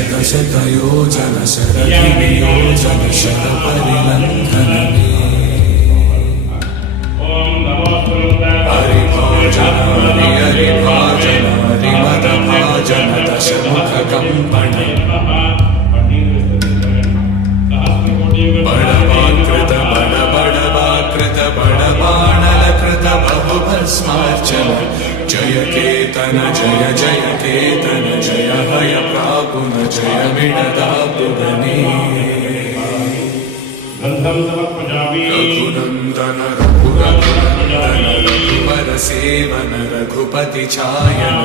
शतशतयोजन शरधिनियोजन शतपरिलङ्घनमे हरिभाजन हरिहरिभाजन हरिमदभाजन दशमुखकम्पण बडवाकृत बडबडवाकृत बडबाणलकृत बहुभस्मार्चन जय केतन जय जय केतन जय हय प्रापुन जय विडदापुगने रघुनन्दन रघुरघुनन्दन रघुवर सेवन रघुपति छायन